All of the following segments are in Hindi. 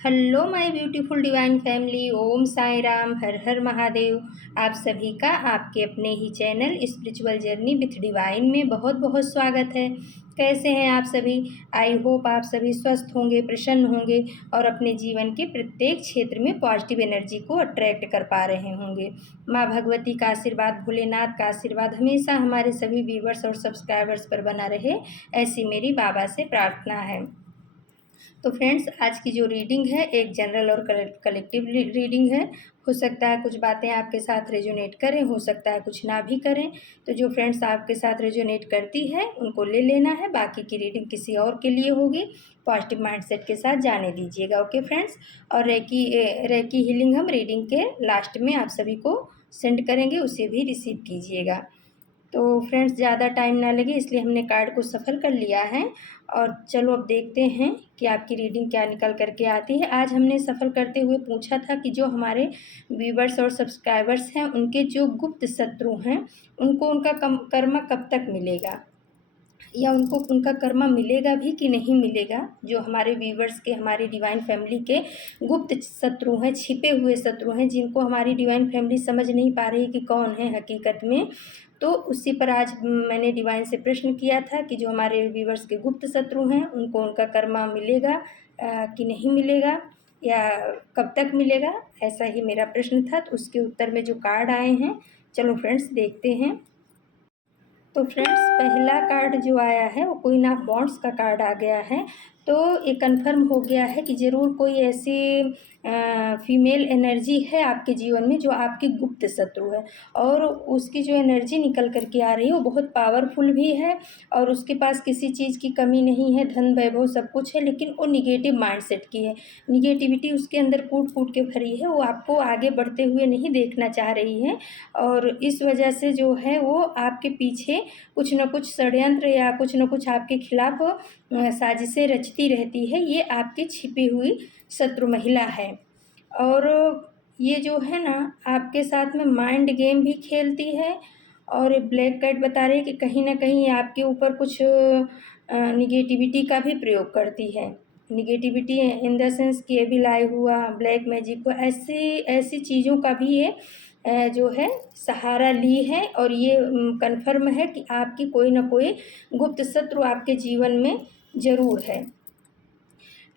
Hello my beautiful divine family. Om Sai Ram, हर हर महादेव। आप सभी का आपके अपने ही channel spiritual journey with divine में बहुत बहुत स्वागत है। कैसे हैं आप सभी? आई होप आप सभी स्वस्थ होंगे, प्रसन्न होंगे और अपने जीवन के प्रत्येक क्षेत्र में पॉजिटिव एनर्जी को अट्रैक्ट कर पा रहे होंगे। माँ भगवती का आशीर्वाद, भोलेनाथ का आशीर्वाद हमेशा हमारे सभी व्यूवर्स और सब्सक्राइबर्स पर बना रहे, ऐसी मेरी बाबा से प्रार्थना है। तो फ्रेंड्स, आज की जो रीडिंग है एक जनरल और कलेक्टिव रीडिंग है। हो सकता है कुछ बातें आपके साथ रेजोनेट करें, हो सकता है कुछ ना भी करें। तो जो फ्रेंड्स आपके साथ रेजोनेट करती है उनको ले लेना है, बाकी की रीडिंग किसी और के लिए होगी। पॉजिटिव माइंडसेट के साथ जाने दीजिएगा। Okay friends. और रेकी हीलिंग हम रीडिंग के लास्ट में आप सभी को सेंड करेंगे, उसे भी रिसीव कीजिएगा। तो फ्रेंड्स, ज़्यादा टाइम ना लगे इसलिए हमने कार्ड को सफ़ल कर लिया है। और चलो अब देखते हैं कि आपकी रीडिंग क्या निकल करके आती है। आज हमने सफ़ल करते हुए पूछा था कि जो हमारे व्यूवर्स और सब्सक्राइबर्स हैं उनके जो गुप्त शत्रु हैं उनको उनका कर्म कब तक मिलेगा, या उनको उनका कर्मा मिलेगा भी कि नहीं मिलेगा। जो हमारे व्यूवर्स के, हमारी डिवाइन फैमिली के गुप्त शत्रु हैं, छिपे हुए शत्रु हैं, जिनको हमारी डिवाइन फैमिली समझ नहीं पा रही कि कौन है हकीकत में। तो उसी पर आज मैंने डिवाइन से प्रश्न किया था कि जो हमारे व्यूवर्स के गुप्त शत्रु हैं उनको उनका कर्मा मिलेगा कि नहीं मिलेगा, या कब तक मिलेगा, ऐसा ही मेरा प्रश्न था। तो उसके उत्तर में जो कार्ड आए हैं, चलो फ्रेंड्स देखते हैं। तो फ्रेंड्स, पहला कार्ड जो आया है वो क्वीन ऑफ वॉन्ड्स का कार्ड आ गया है। तो ये कंफर्म हो गया है कि ज़रूर कोई ऐसी फीमेल एनर्जी है आपके जीवन में जो आपकी गुप्त शत्रु है, और उसकी जो एनर्जी निकल करके आ रही है वो बहुत पावरफुल भी है, और उसके पास किसी चीज़ की कमी नहीं है, धन वैभव सब कुछ है, लेकिन वो निगेटिव माइंडसेट की है। निगेटिविटी उसके अंदर कूट कूट के भरी है। वो आपको आगे बढ़ते हुए नहीं देखना चाह रही है, और इस वजह से जो है वो आपके पीछे कुछ न कुछ षड्यंत्र या कुछ न कुछ आपके खिलाफ साजिशें रचती रहती है। ये आपकी छिपी हुई शत्रु महिला है, और ये जो है ना आपके साथ में माइंड गेम भी खेलती है। और ब्लैक कैट बता रही है कि कहीं ना कहीं आपके ऊपर कुछ निगेटिविटी का भी प्रयोग करती है। निगेटिविटी इन द सेंस कि एविल आई हुआ, ब्लैक मैजिक हुआ, ऐसी ऐसी चीज़ों का भी ये जो है सहारा ली है। और ये कन्फर्म है कि आपकी कोई ना कोई गुप्त शत्रु आपके जीवन में ज़रूर है।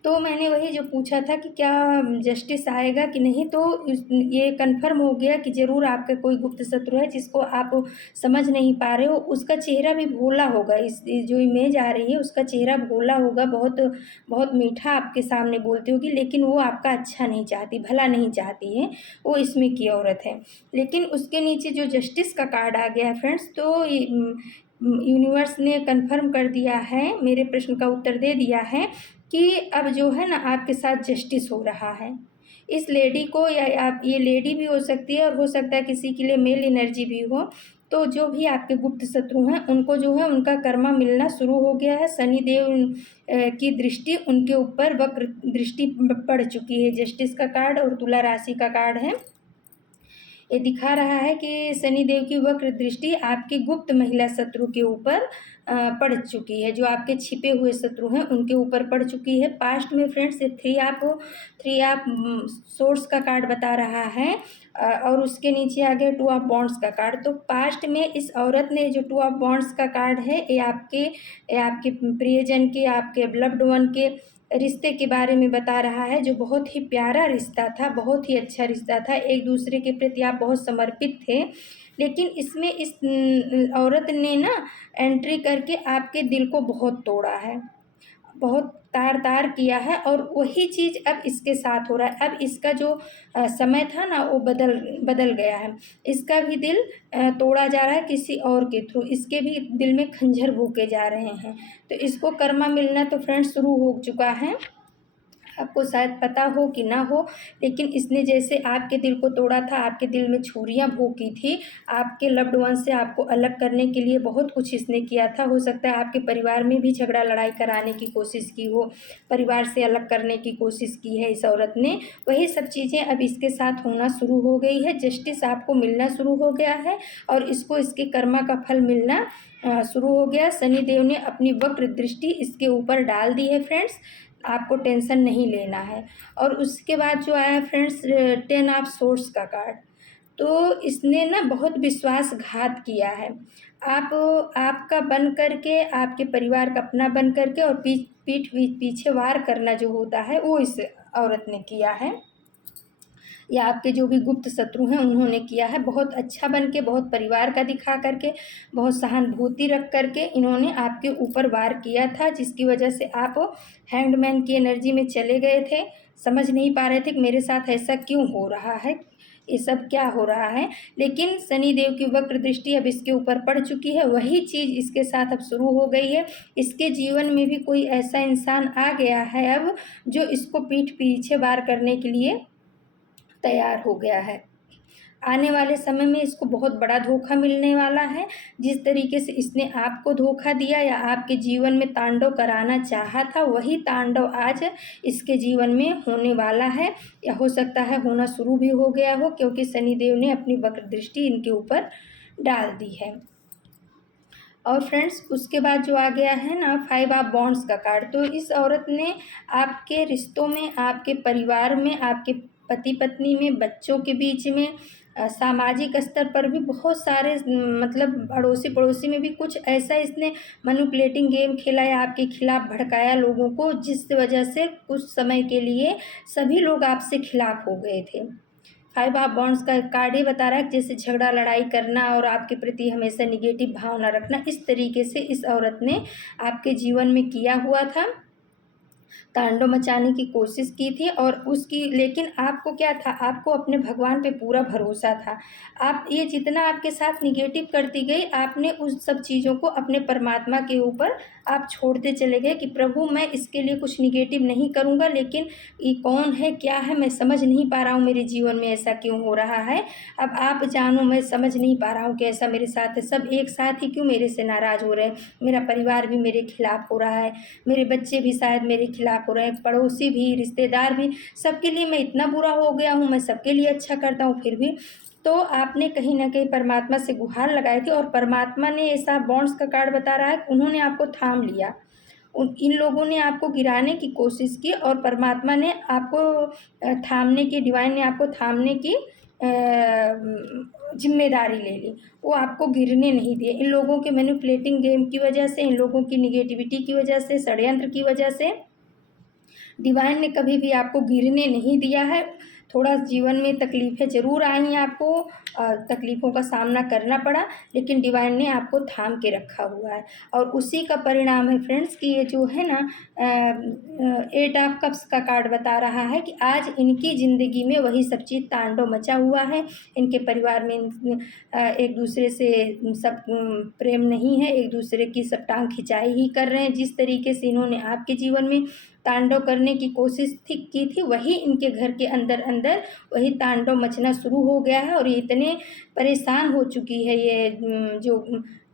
तो मैंने वही जो पूछा था कि क्या जस्टिस आएगा कि नहीं, तो ये कन्फर्म हो गया कि ज़रूर आपका कोई गुप्त शत्रु है जिसको आप समझ नहीं पा रहे हो। उसका चेहरा भी भोला होगा, इस जो इमेज आ रही है उसका चेहरा भोला होगा, बहुत बहुत मीठा आपके सामने बोलती होगी, लेकिन वो आपका अच्छा नहीं चाहती, भला नहीं चाहती है। वो इसमें की औरत है। लेकिन उसके नीचे जो जस्टिस का कार्ड आ गया है फ्रेंड्स, तो यूनिवर्स ने कन्फर्म कर दिया है, मेरे प्रश्न का उत्तर दे दिया है कि अब जो है ना आपके साथ जस्टिस हो रहा है। इस लेडी को, या आप, ये लेडी भी हो सकती है और हो सकता है किसी के लिए मेल एनर्जी भी हो। तो जो भी आपके गुप्त शत्रु हैं उनको जो है उनका कर्मा मिलना शुरू हो गया है। शनिदेव की दृष्टि उनके ऊपर वक्र दृष्टि पड़ चुकी है। जस्टिस का कार्ड और तुला राशि का कार्ड है। ये दिखा रहा है कि शनिदेव की वक्र दृष्टि आपकी गुप्त महिला शत्रु के ऊपर पड़ चुकी है। जो आपके छिपे हुए शत्रु हैं उनके ऊपर पड़ चुकी है। पास्ट में फ्रेंड्स, ये थ्री ऑफ सोर्स का कार्ड बता रहा है, और उसके नीचे आ गया टू ऑफ बॉन्ड्स का कार्ड। तो पास्ट में इस औरत ने जो टू ऑफ बॉन्ड्स का कार्ड है, ये आपके प्रियजन के, आपके ब्लड वन के रिश्ते के बारे में बता रहा है, जो बहुत ही प्यारा रिश्ता था, बहुत ही अच्छा रिश्ता था, एक दूसरे के प्रति आप बहुत समर्पित थे। लेकिन इसमें इस औरत ने ना एंट्री करके आपके दिल को बहुत तोड़ा है, बहुत तार तार किया है, और वही चीज़ अब इसके साथ हो रहा है। अब इसका जो समय था ना वो बदल बदल गया है। इसका भी दिल तोड़ा जा रहा है किसी और के थ्रू, इसके भी दिल में खंजर भूके जा रहे हैं। तो इसको कर्मा मिलना तो फ्रेंड्स शुरू हो चुका है। आपको शायद पता हो कि ना हो, लेकिन इसने जैसे आपके दिल को तोड़ा था, आपके दिल में छुरियां भोंकी थी, आपके लव्ड वन से आपको अलग करने के लिए बहुत कुछ इसने किया था। हो सकता है आपके परिवार में भी झगड़ा लड़ाई कराने की कोशिश की हो, परिवार से अलग करने की कोशिश की है इस औरत ने। वही सब चीज़ें अब इसके साथ होना शुरू हो गई है। जस्टिस आपको मिलना शुरू हो गया है, और इसको इसके कर्मा का फल मिलना शुरू हो गया। शनिदेव ने अपनी वक्र दृष्टि इसके ऊपर डाल दी है फ्रेंड्स। आपको टेंशन नहीं लेना है। और उसके बाद जो आया फ्रेंड्स 10 ऑफ सोर्ड्स का कार्ड, तो इसने ना बहुत विश्वासघात किया है। आप आपका बन करके, आपके परिवार का अपना बन करके, और पीछे वार करना जो होता है वो इस औरत ने किया है, या आपके जो भी गुप्त शत्रु हैं उन्होंने किया है। बहुत अच्छा बन के, बहुत परिवार का दिखा करके, बहुत सहानुभूति रख करके इन्होंने आपके ऊपर वार किया था, जिसकी वजह से आप हैंगमैन की एनर्जी में चले गए थे। समझ नहीं पा रहे थे कि मेरे साथ ऐसा क्यों हो रहा है, ये सब क्या हो रहा है। लेकिन शनि देव की वक्र दृष्टि अब इसके ऊपर पड़ चुकी है, वही चीज़ इसके साथ अब शुरू हो गई है। इसके जीवन में भी कोई ऐसा इंसान आ गया है अब, जो इसको पीठ पीछे वार करने के लिए तैयार हो गया है। आने वाले समय में इसको बहुत बड़ा धोखा मिलने वाला है। जिस तरीके से इसने आपको धोखा दिया या आपके जीवन में तांडव कराना चाहा था, वही तांडव आज इसके जीवन में होने वाला है, या हो सकता है होना शुरू भी हो गया हो, क्योंकि शनिदेव ने अपनी वक्र दृष्टि इनके ऊपर डाल दी है। और फ्रेंड्स उसके बाद जो आ गया है ना 5 ऑफ वॉन्ड्स का कार्ड, तो इस औरत ने आपके रिश्तों में, आपके परिवार में, आपके पति पत्नी में, बच्चों के बीच में, सामाजिक स्तर पर भी बहुत सारे मतलब अड़ोसी पड़ोसी में भी कुछ ऐसा इसने मैनिपुलेटिंग गेम खेला या आपके खिलाफ भड़काया लोगों को, जिस वजह से कुछ समय के लिए सभी लोग आपसे खिलाफ हो गए थे। 5 ऑफ वॉन्ड्स का कार्ड ये बता रहा है कि जैसे झगड़ा लड़ाई करना और आपके प्रति हमेशा निगेटिव भावना रखना, इस तरीके से इस औरत ने आपके जीवन में किया हुआ था, तांडव मचाने की कोशिश की थी। और उसकी, लेकिन आपको क्या था, आपको अपने भगवान पे पूरा भरोसा था। आप ये जितना आपके साथ निगेटिव करती गई, आपने उस सब चीज़ों को अपने परमात्मा के ऊपर आप छोड़ते चले गए कि प्रभु मैं इसके लिए कुछ निगेटिव नहीं करूँगा, लेकिन ये कौन है, क्या है, मैं समझ नहीं पा रहा हूँ, मेरे जीवन में ऐसा क्यों हो रहा है। अब आप जानो, मैं समझ नहीं पा रहा हूँ कि ऐसा मेरे साथ है, सब एक साथ ही क्यों मेरे से नाराज़ हो रहे हैं। मेरा परिवार भी मेरे खिलाफ हो रहा है, मेरे बच्चे भी शायद मेरे खिलाफ हो रहे हैं, पड़ोसी भी, रिश्तेदार भी, सबके लिए मैं इतना बुरा हो गया हूँ, मैं सबके लिए अच्छा करता हूँ फिर भी। तो आपने कहीं ना कहीं परमात्मा से गुहार लगाई थी, और परमात्मा ने ऐसा बॉन्ड्स का कार्ड बता रहा है, उन्होंने आपको थाम लिया। इन लोगों ने आपको गिराने की कोशिश की, और परमात्मा ने आपको थामने की, डिवाइन ने आपको थामने की जिम्मेदारी ले ली। वो आपको गिरने नहीं दिए। इन लोगों के मैनिपुलेटिंग गेम की वजह से, इन लोगों की निगेटिविटी की वजह से, षड्यंत्र की वजह से डिवाइन ने कभी भी आपको गिरने नहीं दिया है। थोड़ा जीवन में तकलीफ़ें ज़रूर आई आपको, तकलीफ़ों का सामना करना पड़ा, लेकिन डिवाइन ने आपको थाम के रखा हुआ है। और उसी का परिणाम है फ्रेंड्स कि ये जो है ना 8 ऑफ कप्स का कार्ड बता रहा है कि आज इनकी ज़िंदगी में वही सब चीज़ तांडव मचा हुआ है। इनके परिवार में एक दूसरे से सब प्रेम नहीं है, एक दूसरे की सब टांग खिंचाई ही कर रहे हैं। जिस तरीके से इन्होंने आपके जीवन में तांडव करने की कोशिश की थी, वही इनके घर के अंदर अंदर वही तांडव मचना शुरू हो गया है। और ये इतने परेशान हो चुकी है, ये जो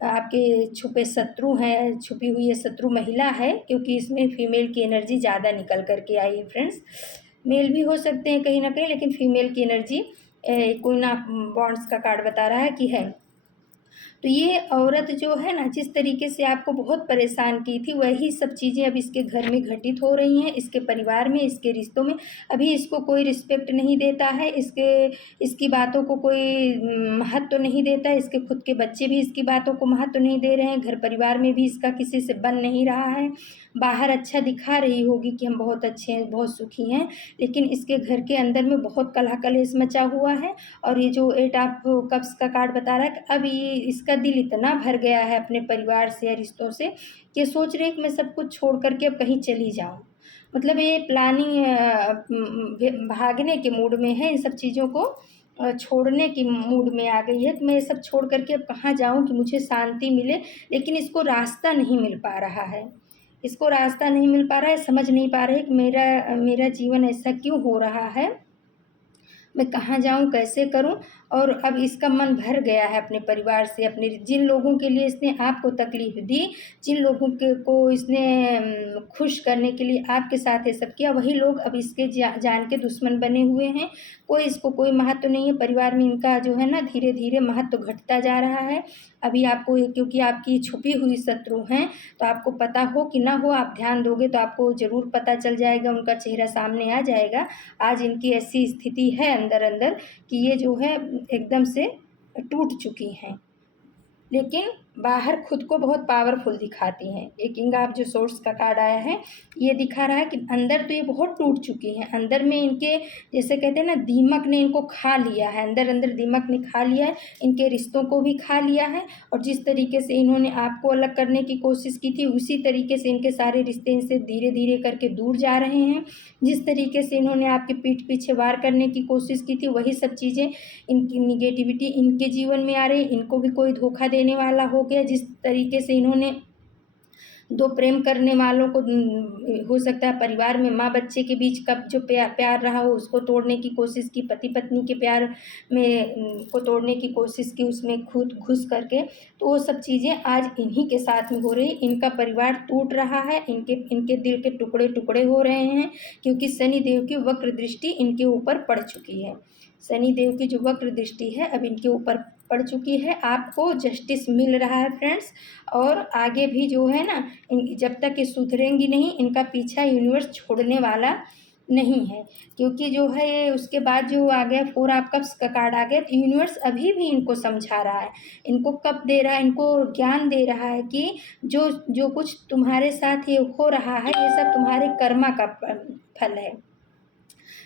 आपके छुपे शत्रु हैं, छुपी हुई ये शत्रु महिला है, क्योंकि इसमें फीमेल की एनर्जी ज़्यादा निकल करके आई है फ्रेंड्स। मेल भी हो सकते हैं कहीं ना कहीं, लेकिन फीमेल की एनर्जी क्वीन ऑफ वॉन्ड्स का कार्ड बता रहा है कि है। तो ये औरत जो है ना, जिस तरीके से आपको बहुत परेशान की थी, वही सब चीज़ें अब इसके घर में घटित हो रही हैं, इसके परिवार में, इसके रिश्तों में। अभी इसको कोई रिस्पेक्ट नहीं देता है, इसकी बातों को कोई महत्व नहीं देता है। इसके खुद के बच्चे भी इसकी बातों को महत्व नहीं दे रहे हैं, घर परिवार में भी इसका किसी से बन नहीं रहा है। बाहर अच्छा दिखा रही होगी कि हम बहुत अच्छे हैं, बहुत सुखी हैं, लेकिन इसके घर के अंदर में बहुत कलह कलेश मचा हुआ है। और ये जो 8 ऑफ कप्स का कार्ड बता रहा है कि अब ये इसका दिल इतना भर गया है अपने परिवार से या रिश्तों से, कि सोच रहे कि मैं सब कुछ छोड़ करके अब कहीं चली जाऊँ। मतलब ये प्लानिंग भागने के मूड में है, इन सब चीज़ों को छोड़ने की मूड में आ गई है कि मैं ये सब छोड़ करके अब कहाँ जाऊँ कि मुझे शांति मिले। लेकिन इसको रास्ता नहीं मिल पा रहा है, इसको रास्ता नहीं मिल पा रहा है, समझ नहीं पा रहा है कि मेरा जीवन ऐसा क्यों हो रहा है, मैं कहाँ जाऊँ, कैसे करूँ। और अब इसका मन भर गया है अपने परिवार से, अपने जिन लोगों के लिए इसने आपको तकलीफ़ दी, जिन लोगों को इसने खुश करने के लिए आपके साथ ये सब किया, वही लोग अब इसके जान के दुश्मन बने हुए हैं। इसको कोई महत्व नहीं है, परिवार में इनका जो है ना धीरे धीरे महत्व घटता जा रहा है। अभी आपको क्योंकि आपकी छुपी हुई शत्रु हैं, तो आपको पता हो कि ना हो, आप ध्यान दोगे तो आपको ज़रूर पता चल जाएगा, उनका चेहरा सामने आ जाएगा। आज इनकी ऐसी स्थिति है अंदर अंदर कि ये जो है एकदम से टूट चुकी हैं, लेकिन बाहर खुद को बहुत पावरफुल दिखाती हैं। ये किंग ऑफ जो सोर्स का कार्ड आया है, ये दिखा रहा है कि अंदर तो ये बहुत टूट चुकी हैं। अंदर में इनके जैसे कहते हैं ना, दीमक ने इनको खा लिया है, अंदर अंदर दीमक ने खा लिया है, इनके रिश्तों को भी खा लिया है। और जिस तरीके से इन्होंने आपको अलग करने की कोशिश की थी, उसी तरीके से इनके सारे रिश्ते इनसे धीरे धीरे करके दूर जा रहे हैं। जिस तरीके से इन्होंने आपके पीठ पीछे वार करने की कोशिश की थी, वही सब चीज़ें, इनकी निगेटिविटी इनके जीवन में आ रही। इनको भी कोई धोखा देने वाला हो गया। जिस तरीके से इन्होंने दो प्रेम करने वालों को, हो सकता है परिवार में माँ बच्चे के बीच का जो प्यार रहा हो उसको तोड़ने की कोशिश की, पति पत्नी के प्यार में को तोड़ने की कोशिश की, उसमें खुद घुस करके। तो वो सब चीज़ें आज इन्हीं के साथ में हो रही। इनका परिवार टूट रहा है, इनके दिल के टुकड़े टुकड़े हो रहे हैं, क्योंकि शनि देव की वक्र दृष्टि इनके ऊपर पड़ चुकी है। शनि देव की जो वक्र दृष्टि है अब इनके ऊपर पड़ चुकी है। आपको जस्टिस मिल रहा है फ्रेंड्स, और आगे भी जो है ना, जब तक ये सुधरेंगी नहीं, इनका पीछा यूनिवर्स छोड़ने वाला नहीं है। क्योंकि जो है ये उसके बाद जो आ गया 4 ऑफ कप्स का कार्ड आ गया, तो यूनिवर्स अभी भी इनको समझा रहा है, इनको कप दे रहा है, इनको ज्ञान दे रहा है कि जो जो कुछ तुम्हारे साथ ये हो रहा है, ये सब तुम्हारे कर्मा का फल है।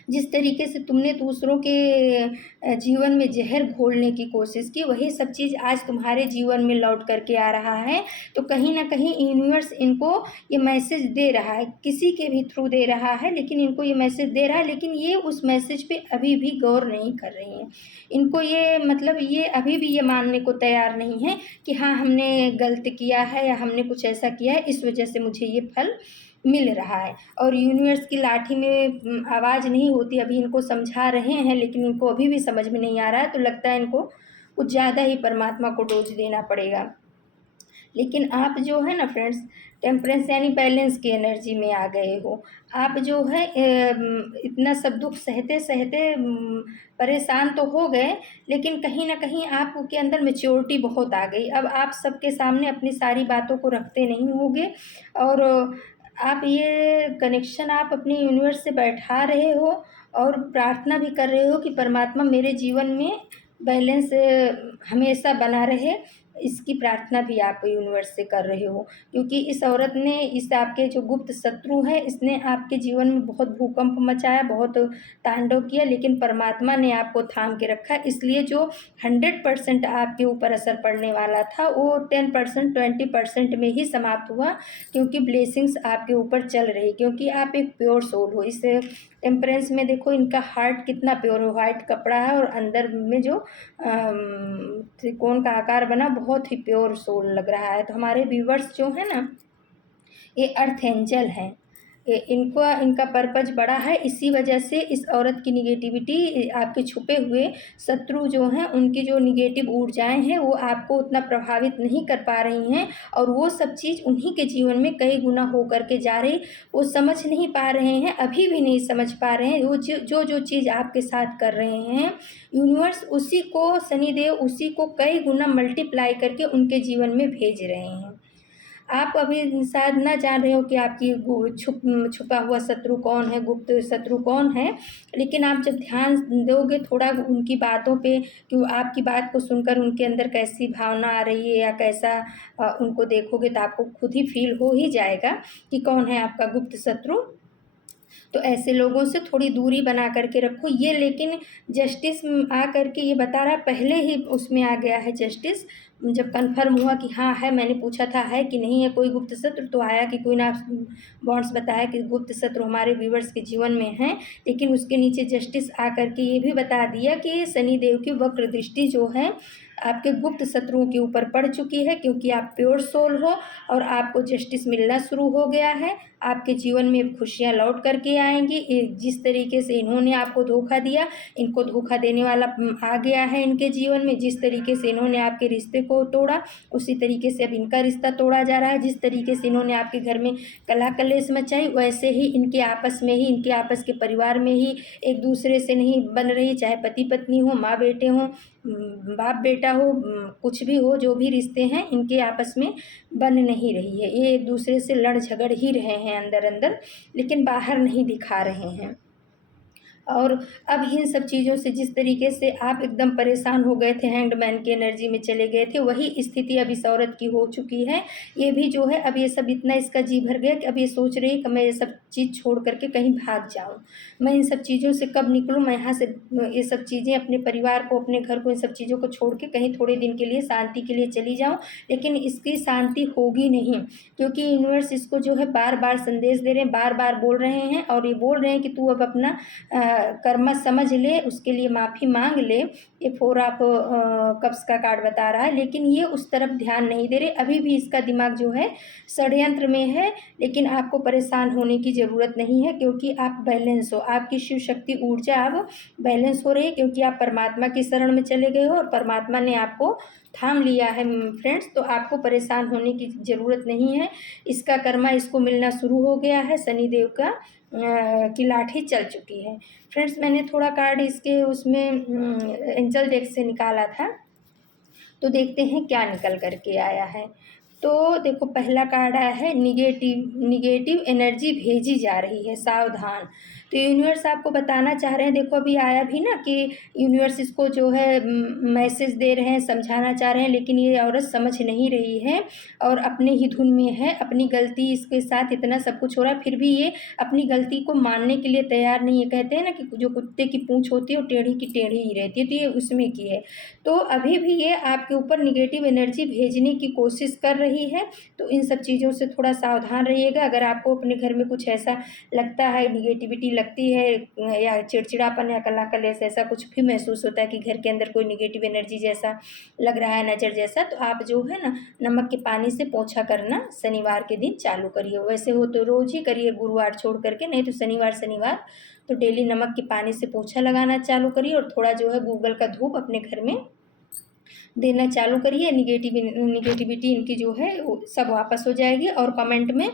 जिस तरीके से तुमने दूसरों के जीवन में जहर घोलने की कोशिश की, वही सब चीज़ आज तुम्हारे जीवन में लौट करके आ रहा है। तो कहीं ना कहीं यूनिवर्स इनको ये मैसेज दे रहा है, किसी के भी थ्रू दे रहा है, लेकिन इनको ये मैसेज दे रहा है, लेकिन ये उस मैसेज पे अभी भी गौर नहीं कर रही हैं। इनको ये मतलब ये अभी भी ये मानने को तैयार नहीं है कि हाँ हमने गलत किया है या हमने कुछ ऐसा किया है, इस वजह से मुझे ये फल मिल रहा है। और यूनिवर्स की लाठी में आवाज़ नहीं होती, अभी इनको समझा रहे हैं, लेकिन इनको अभी भी समझ में नहीं आ रहा है। तो लगता है इनको कुछ ज़्यादा ही परमात्मा को डोज देना पड़ेगा। लेकिन आप जो है ना फ्रेंड्स, टेम्परेंस यानी बैलेंस की एनर्जी में आ गए हो। आप जो है इतना सब दुख सहते सहते परेशान तो हो गए, लेकिन कहीं ना कहीं आपके अंदर मैच्योरिटी बहुत आ गई। अब आप सबके सामने अपनी सारी बातों को रखते नहीं होगे, और आप ये कनेक्शन आप अपने यूनिवर्स से बैठा रहे हो, और प्रार्थना भी कर रहे हो कि परमात्मा मेरे जीवन में बैलेंस हमेशा बना रहे। इसकी प्रार्थना भी आप यूनिवर्स से कर रहे हो, क्योंकि इस औरत ने, इस आपके जो गुप्त शत्रु है, इसने आपके जीवन में बहुत भूकंप मचाया, बहुत तांडव किया, लेकिन परमात्मा ने आपको थाम के रखा। इसलिए जो 100% आपके ऊपर असर पड़ने वाला था, वो 10% 20% में ही समाप्त हुआ, क्योंकि ब्लेसिंग्स आपके ऊपर चल रही, क्योंकि आप एक प्योर सोल हो। इस टेम्परेंस में देखो इनका हार्ट कितना प्योर है, वाइट कपड़ा है, और अंदर में जो त्रिकोण का आकार बना, बहुत ही प्योर सोल लग रहा है। तो हमारे व्यूवर्स जो है ना, ये अर्थ एंजल हैं, इनका पर्पज बड़ा है। इसी वजह से इस औरत की निगेटिविटी, आपके छुपे हुए शत्रु जो हैं, उनकी जो निगेटिव ऊर्जाएं हैं, वो आपको उतना प्रभावित नहीं कर पा रही हैं, और वो सब चीज़ उन्हीं के जीवन में कई गुना हो करके जा रही। वो समझ नहीं पा रहे हैं, अभी भी नहीं समझ पा रहे हैं। वो जो चीज़ आपके साथ कर रहे हैं, यूनिवर्स उसी को, शनिदेव उसी को कई गुना मल्टीप्लाई करके उनके जीवन में भेज रहे हैं। आप अभी शायद ना जान रहे हो कि आपकी छुपा हुआ शत्रु कौन है, गुप्त शत्रु कौन है, लेकिन आप जब ध्यान दोगे थोड़ा उनकी बातों पे, कि आपकी बात को सुनकर उनके अंदर कैसी भावना आ रही है, या कैसा उनको देखोगे, तो आपको खुद ही फील हो ही जाएगा कि कौन है आपका गुप्त शत्रु। तो ऐसे लोगों से थोड़ी दूरी बना करके रखो। ये लेकिन जस्टिस आ करके ये बता रहा है, पहले ही उसमें आ गया है जस्टिस, जब कन्फर्म हुआ कि हाँ है, मैंने पूछा था है कि नहीं है कोई गुप्त शत्रु, तो आया कि कोई ना बॉन्ड्स बताया कि गुप्त शत्रु हमारे व्यूवर्स के जीवन में हैं। लेकिन उसके नीचे जस्टिस आकर के ये भी बता दिया कि शनि देव की वक्र दृष्टि जो है आपके गुप्त शत्रुओं के ऊपर पड़ चुकी है, क्योंकि आप प्योर सोल हो और आपको जस्टिस मिलना शुरू हो गया है। आपके जीवन में खुशियाँ लौट करके आएंगी। जिस तरीके से इन्होंने आपको धोखा दिया, इनको धोखा देने वाला आ गया है इनके जीवन में। जिस तरीके से इन्होंने आपके रिश्ते को तोड़ा, उसी तरीके से अब इनका रिश्ता तोड़ा जा रहा है। जिस तरीके से इन्होंने आपके घर में कलह कलेश मचाई, वैसे ही इनके आपस में ही, इनके आपस के परिवार में ही एक दूसरे से नहीं बन रही, चाहे पति पत्नी हो, माँ बेटे हों, बाप बेटा हो, कुछ भी हो, जो भी रिश्ते हैं इनके आपस में बन नहीं रही है। ये एक दूसरे से लड़ झगड़ ही रहे हैं अंदर अंदर, लेकिन बाहर नहीं दिखा रहे हैं। और अब इन सब चीज़ों से जिस तरीके से आप एकदम परेशान हो गए थे, हैंग्ड मैन की एनर्जी में चले गए थे, वही स्थिति अब इस औरत की हो चुकी है। ये भी जो है अब ये सब इतना इसका जी भर गया कि अब ये सोच रही है कि मैं ये सब चीज़ छोड़ करके कहीं भाग जाऊँ, मैं इन सब चीज़ों से कब निकलूँ, मैं यहाँ से ये सब चीज़ें, अपने परिवार को, अपने घर को, इन सब चीज़ों को छोड़ के कहीं थोड़े दिन के लिए शांति के लिए चली जाऊँ। लेकिन इसकी शांति होगी नहीं, क्योंकि यूनिवर्स इसको जो है बार बार संदेश दे रहे हैं, बार बार बोल रहे हैं, और ये बोल रहे हैं कि तू अब अपना कर्म समझ ले, उसके लिए माफ़ी मांग ले। ये 4 ऑफ कप्स का कार्ड बता रहा है, लेकिन ये उस तरफ ध्यान नहीं दे रहे। अभी भी इसका दिमाग जो है षड्यंत्र में है। लेकिन आपको परेशान होने की ज़रूरत नहीं है, क्योंकि आप बैलेंस हो, आपकी शिव शक्ति ऊर्जा अब बैलेंस हो रही है, क्योंकि आप परमात्मा की शरण में चले गए हो और परमात्मा ने आपको थाम लिया है फ्रेंड्स। तो आपको परेशान होने की ज़रूरत नहीं है। इसका कर्मा इसको मिलना शुरू हो गया है। शनिदेव का की लाठी चल चुकी है। फ्रेंड्स, मैंने थोड़ा कार्ड इसके उसमें एंजल डेक से निकाला था, तो देखते हैं क्या निकल करके आया है। तो देखो, पहला कार्ड आया है निगेटिव एनर्जी भेजी जा रही है, सावधान। तो यूनिवर्स आपको बताना चाह रहे हैं, देखो अभी आया भी ना कि यूनिवर्स इसको जो है मैसेज दे रहे हैं, समझाना चाह रहे हैं, लेकिन ये औरत समझ नहीं रही है और अपने ही धुन में है। अपनी गलती, इसके साथ इतना सब कुछ हो रहा है, फिर भी ये अपनी गलती को मानने के लिए तैयार नहीं है। कहते हैं ना कि जो कुत्ते की पूँछ होती है वो टेढ़ी की टेढ़ी ही रहती है, तो ये उसमें की है। तो अभी भी ये आपके ऊपर निगेटिव एनर्जी भेजने की कोशिश कर रही है। तो इन सब चीज़ों से थोड़ा सावधान रहिएगा। अगर आपको अपने घर में कुछ ऐसा लगता है, निगेटिविटी लगती है, या चिड़चिड़ापन या कला कलेश ऐसा कुछ भी महसूस होता है कि घर के अंदर कोई निगेटिव एनर्जी जैसा लग रहा है, नज़र जैसा, तो आप जो है ना नमक के पानी से पोछा करना शनिवार के दिन चालू करिए। वैसे हो तो रोज़ ही करिए, गुरुवार छोड़ करके, नहीं तो शनिवार तो डेली नमक के पानी से पोछा लगाना चालू करिए। और थोड़ा जो है गूगल का धूप अपने घर में देना चालू करिए। निगेटिविटी इनकी जो है वो सब वापस हो जाएगी। और कमेंट में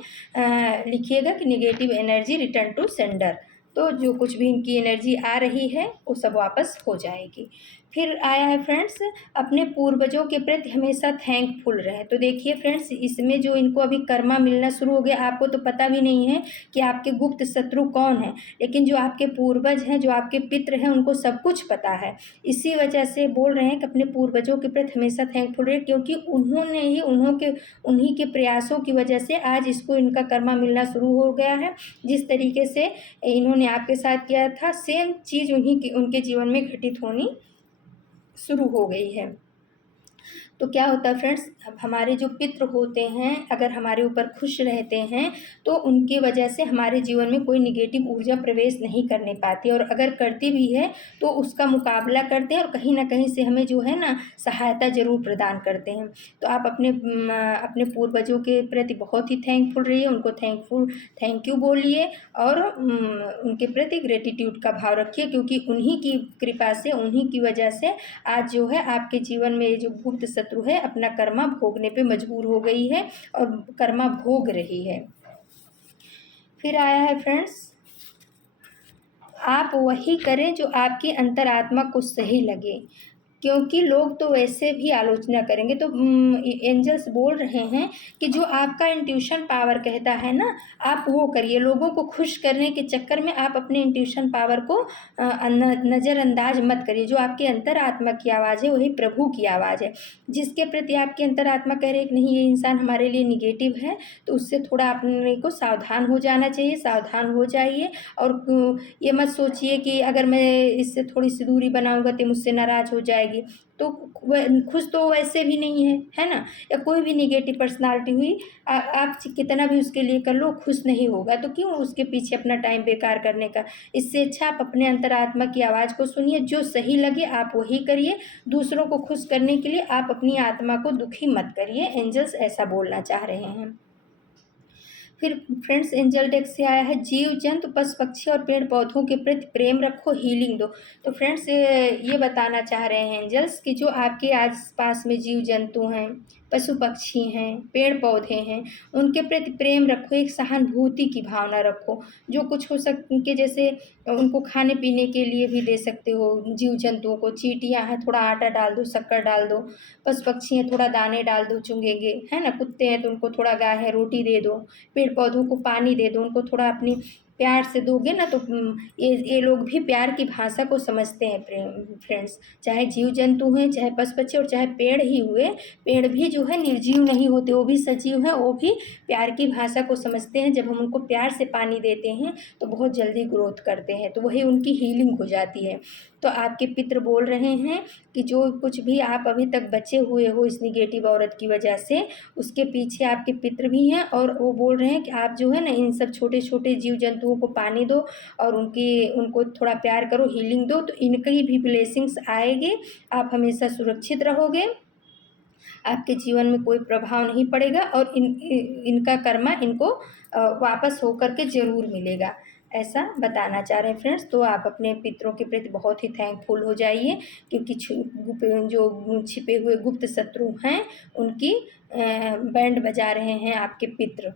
लिखिएगा कि negative energy return to sender. तो जो कुछ भी इनकी एनर्जी आ रही है वो सब वापस हो जाएगी। फिर आया है फ्रेंड्स, अपने पूर्वजों के प्रति हमेशा थैंकफुल रहें। तो देखिए फ्रेंड्स, इसमें जो इनको अभी कर्मा मिलना शुरू हो गया, आपको तो पता भी नहीं है कि आपके गुप्त शत्रु कौन है, लेकिन जो आपके पूर्वज हैं, जो आपके पितृ हैं, उनको सब कुछ पता है। इसी वजह से बोल रहे हैं कि अपने पूर्वजों के प्रति हमेशा थैंकफुल रहे, क्योंकि उन्होंने ही उन्हीं के प्रयासों की वजह से आज इसको इनका कर्मा मिलना शुरू हो गया है। जिस तरीके से इन्होंने आपके साथ किया था, सेम चीज़ उनके जीवन में घटित होनी शुरू हो गई है। तो क्या होता है फ्रेंड्स, अब हमारे जो पितृ होते हैं अगर हमारे ऊपर खुश रहते हैं तो उनकी वजह से हमारे जीवन में कोई निगेटिव ऊर्जा प्रवेश नहीं करने पाती, और अगर करती भी है तो उसका मुकाबला करते हैं और कहीं ना कहीं से हमें जो है ना सहायता ज़रूर प्रदान करते हैं। तो आप अपने पूर्वजों के प्रति बहुत ही थैंकफुल रहिए, उनको थैंक यू बोलिए, और उनके प्रति ग्रेटिट्यूड का भाव रखिए, क्योंकि उन्हीं की कृपा से, उन्हीं की वजह से आज जो है आपके जीवन में जो गुप्त शत्रु है अपना कर्मा भोगने पे मजबूर हो गई है और कर्मा भोग रही है। फिर आया है फ्रेंड्स, आप वही करें जो आपकी अंतरात्मा को सही लगे, क्योंकि लोग तो वैसे भी आलोचना करेंगे। तो एंजल्स बोल रहे हैं कि जो आपका इंट्यूशन पावर कहता है ना, आप वो करिए। लोगों को खुश करने के चक्कर में आप अपने इंट्यूशन पावर को नज़रअंदाज मत करिए। जो आपकी अंतरात्मा की आवाज़ है वही प्रभु की आवाज़ है। जिसके प्रति आपकी अंतरात्मा कह रही है कि नहीं ये इंसान हमारे लिए निगेटिव है, तो उससे थोड़ा अपने को सावधान हो जाना चाहिए। सावधान हो जाइए, और ये मत सोचिए कि अगर मैं इससे थोड़ी सी दूरी बनाऊँगा तो मुझसे नाराज़ हो जाएगी, जाएगी। तो वह खुश तो वैसे भी नहीं है ना? या कोई भी नेगेटिव पर्सनालिटी हुई, आप कितना भी उसके लिए कर लो, खुश नहीं होगा, तो क्यों उसके पीछे अपना टाइम बेकार करने का। इससे अच्छा आप अपने अंतरात्मा की आवाज़ को सुनिए, जो सही लगे आप वही करिए। दूसरों को खुश करने के लिए आप अपनी आत्मा को दुखी मत करिए, एंजल्स ऐसा बोलना चाह रहे हैं। फिर फ्रेंड्स एंजल डेक से आया है, जीव जंतु पशु पक्षी और पेड़ पौधों के प्रति प्रेम रखो, हीलिंग दो। तो फ्रेंड्स ये बताना चाह रहे हैं एंजल्स कि जो आपके आस पास में जीव जंतु हैं, पशु पक्षी हैं, पेड़ पौधे हैं, उनके प्रति प्रेम रखो, एक सहानुभूति की भावना रखो। जो कुछ हो सके, जैसे उनको खाने पीने के लिए भी दे सकते हो। जीव जंतुओं को, चींटियाँ हैं थोड़ा आटा डाल दो, शक्कर डाल दो। पशु पक्षी हैं थोड़ा दाने डाल दो, चुंगेंगे, है ना। कुत्ते हैं तो उनको थोड़ा, गाय है रोटी दे दो। पेड़ पौधों को पानी दे दो, उनको थोड़ा अपनी प्यार से दोगे ना, तो ये लोग भी प्यार की भाषा को समझते हैं फ्रेंड्स। चाहे जीव जंतु हैं, चाहे पशु पक्षी, और चाहे पेड़ ही हुए, पेड़ भी जो है निर्जीव नहीं होते, वो भी सजीव हैं, वो भी प्यार की भाषा को समझते हैं। जब हम उनको प्यार से पानी देते हैं तो बहुत जल्दी ग्रोथ करते हैं, तो वही उनकी हीलिंग हो जाती है। तो आपके पितर बोल रहे हैं कि जो कुछ भी आप अभी तक बचे हुए हो इस निगेटिव औरत की वजह से, उसके पीछे आपके पितर भी हैं, और वो बोल रहे हैं कि आप जो है ना इन सब छोटे छोटे जीव जंतुओं को पानी दो और उनको थोड़ा प्यार करो, हीलिंग दो, तो इनकी भी ब्लेसिंग्स आएगी। आप हमेशा सुरक्षित रहोगे, आपके जीवन में कोई प्रभाव नहीं पड़ेगा, और इनका कर्मा इनको वापस होकर के ज़रूर मिलेगा, ऐसा बताना चाह रहे हैं फ्रेंड्स। तो आप अपने पितरों के प्रति बहुत ही थैंकफुल हो जाइए, क्योंकि जो छिपे हुए गुप्त शत्रु हैं उनकी बैंड बजा रहे हैं आपके पितर।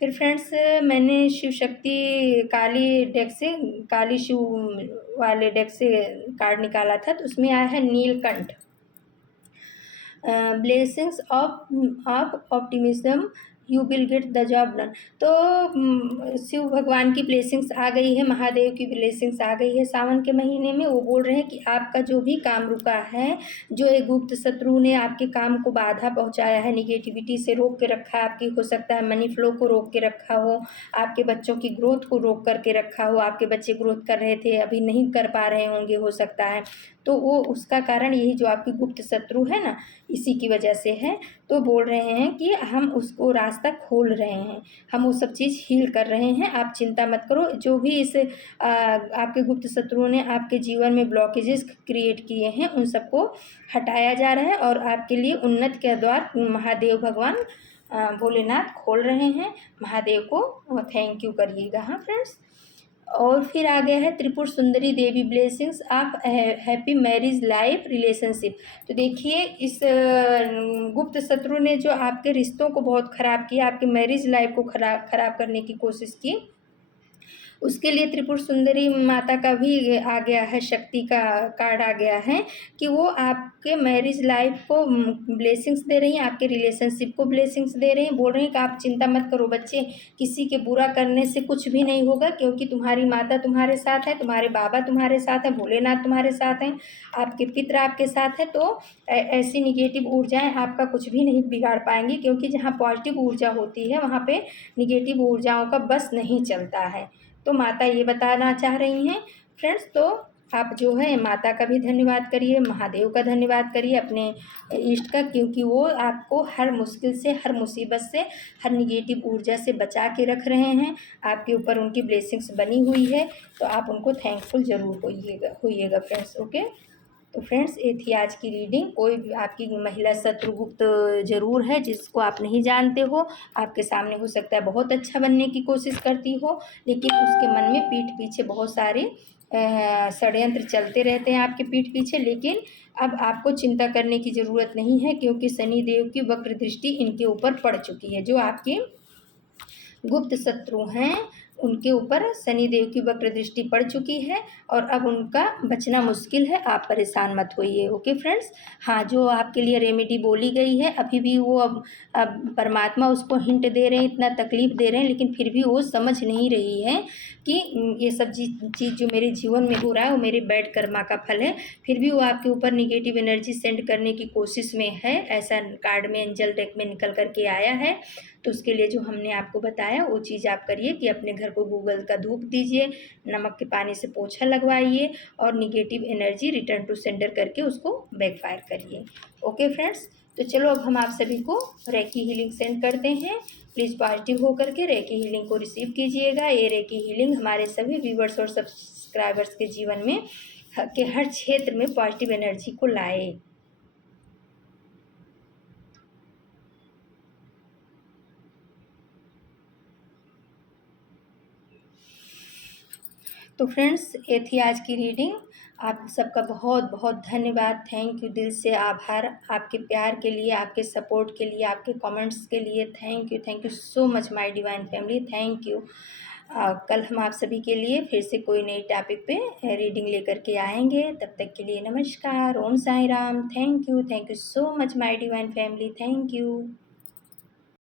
फिर फ्रेंड्स मैंने शिव शक्ति काली डेक से, काली शिव वाले डेक से कार्ड निकाला था, तो उसमें आया है Neelkanth. Blessings of optimism, you will get the job done. तो शिव भगवान की ब्लेसिंग्स आ गई है, महादेव की ब्लेसिंग्स आ गई है सावन के महीने में। वो बोल रहे हैं कि आपका जो भी काम रुका है, जो एक गुप्त शत्रु ने आपके काम को बाधा पहुंचाया है, निगेटिविटी से रोक के रखा है, आपकी हो सकता है मनी फ्लो को रोक के रखा हो, आपके बच्चों की ग्रोथ को रोक करके रखा हो, आपके बच्चे ग्रोथ कर रहे थे अभी नहीं कर पा रहे होंगे हो सकता है, तो वो उसका कारण यही जो आपकी गुप्त शत्रु है ना, इसी की वजह से है। तो बोल रहे हैं कि हम उसको रास्ता खोल रहे हैं, हम वो सब चीज़ हील कर रहे हैं, आप चिंता मत करो। जो भी इस आपके गुप्त शत्रुओं ने आपके जीवन में ब्लॉकेजेस क्रिएट किए हैं, उन सबको हटाया जा रहा है, और आपके लिए उन्नति के द्वार महादेव भगवान भोलेनाथ खोल रहे हैं। महादेव को थैंक यू करिएगा। हाँ फ्रेंड्स, और फिर आ गया है त्रिपुर सुंदरी देवी ब्लेसिंग्स आप हैप्पी मैरिज लाइफ रिलेशनशिप। तो देखिए इस गुप्त शत्रु ने जो आपके रिश्तों को बहुत ख़राब किया, आपके मैरिज लाइफ को खराब करने की कोशिश की, उसके लिए त्रिपुर सुंदरी माता का भी आ गया है, शक्ति का कार्ड आ गया है कि वो आपके मैरिज लाइफ को ब्लेसिंग्स दे रही हैं, आपके रिलेशनशिप को ब्लेसिंग्स दे रही हैं। बोल रही हैं कि आप चिंता मत करो बच्चे, किसी के बुरा करने से कुछ भी नहीं होगा, क्योंकि तुम्हारी माता तुम्हारे साथ है, तुम्हारे बाबा तुम्हारे साथ है, भोलेनाथ तुम्हारे साथ हैं, आपके पितर आपके साथ है। तो ऐसी निगेटिव ऊर्जाएं आपका कुछ भी नहीं बिगाड़ पाएंगी, क्योंकि जहाँ पॉजिटिव ऊर्जा होती है वहाँ पे निगेटिव ऊर्जाओं का बस नहीं चलता है। तो माता ये बताना चाह रही हैं फ्रेंड्स। तो आप जो है माता का भी धन्यवाद करिए, महादेव का धन्यवाद करिए, अपने इष्ट का, क्योंकि वो आपको हर मुश्किल से, हर मुसीबत से, हर निगेटिव ऊर्जा से बचा के रख रहे हैं। आपके ऊपर उनकी ब्लेसिंग्स बनी हुई है, तो आप उनको थैंकफुल ज़रूर होइएगा फ्रेंड्स। ओके, तो फ्रेंड्स ये थी आज की रीडिंग। कोई भी आपकी महिला शत्रु गुप्त जरूर है जिसको आप नहीं जानते हो, आपके सामने हो सकता है बहुत अच्छा बनने की कोशिश करती हो, लेकिन उसके मन में पीठ पीछे बहुत सारे षड्यंत्र चलते रहते हैं आपके पीठ पीछे। लेकिन अब आपको चिंता करने की ज़रूरत नहीं है, क्योंकि शनि देव की वक्र दृष्टि इनके ऊपर पड़ चुकी है। जो आपके गुप्त शत्रु हैं उनके ऊपर शनि देव की वक्र दृष्टि पड़ चुकी है, और अब उनका बचना मुश्किल है, आप परेशान मत होइए। ओके फ्रेंड्स, हाँ जो आपके लिए रेमेडी बोली गई है, अभी भी वो अब परमात्मा उसको हिंट दे रहे हैं, इतना तकलीफ़ दे रहे हैं, लेकिन फिर भी वो समझ नहीं रही है कि ये सब चीज़ जो मेरे जीवन में हो रहा है वो मेरे बैड कर्मा का फल है। फिर भी वो आपके ऊपर निगेटिव एनर्जी सेंड करने की कोशिश में है, ऐसा कार्ड में एंजल डेक में निकल करके आया है। तो उसके लिए जो हमने आपको बताया वो चीज़ आप करिए कि अपने घर को गूगल का धूप दीजिए, नमक के पानी से पोछा लगवाइए और negative energy return to sender करके उसको बैकफायर करिए। ओके फ्रेंड्स, तो चलो अब हम आप सभी को रेकी हीलिंग सेंड करते हैं। प्लीज़ पॉजिटिव होकर के रेकी हीलिंग को रिसीव कीजिएगा। ये रेकी हीलिंग हमारे सभी व्यूवर्स और सब्सक्राइबर्स के जीवन में के हर क्षेत्र में पॉजिटिव एनर्जी को लाए। तो फ्रेंड्स, ये थी आज की रीडिंग। आप सबका बहुत बहुत धन्यवाद, थैंक यू, दिल से आभार आपके प्यार के लिए, आपके सपोर्ट के लिए, आपके कमेंट्स के लिए। Thank you so much my divine family, thank you. कल हम आप सभी के लिए फिर से कोई नई टॉपिक पे रीडिंग लेकर के आएंगे। तब तक के लिए नमस्कार, Om Sai Ram. Thank you so much my divine family, thank you.